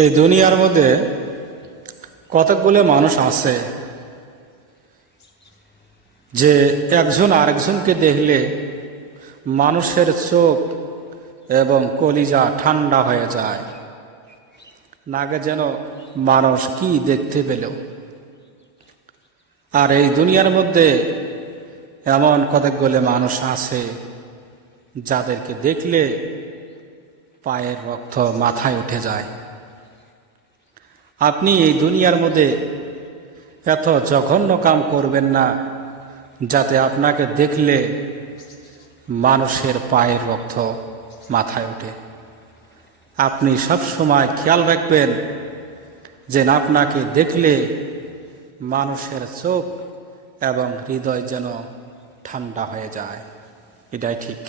এই দুনিয়ার মধ্যে কতকগুলো মানুষ আছে যে একজন আরেকজনকে দেখলে মানুষের চোখ এবং কলিজা ঠান্ডা হয়ে যায়, নাগে যেন মানুষ কি দেখতে পেল। আর এই দুনিয়ার মধ্যে এমন কতকগুলো মানুষ আছে যাদেরকে দেখলে পায়ের রক্ত মাথায় উঠে যায়। আপনি এই দুনিয়ার মধ্যে এত জঘন্য কাম করবেন না যাতে আপনাকে দেখলে মানুষের পায়ের রক্ত মাথায় ওঠে। আপনি সব সময় খেয়াল রাখবেন যে আপনাকে দেখলে মানুষের চোখ এবং হৃদয় যেন ঠান্ডা হয়ে যায়। এটাই ঠিক।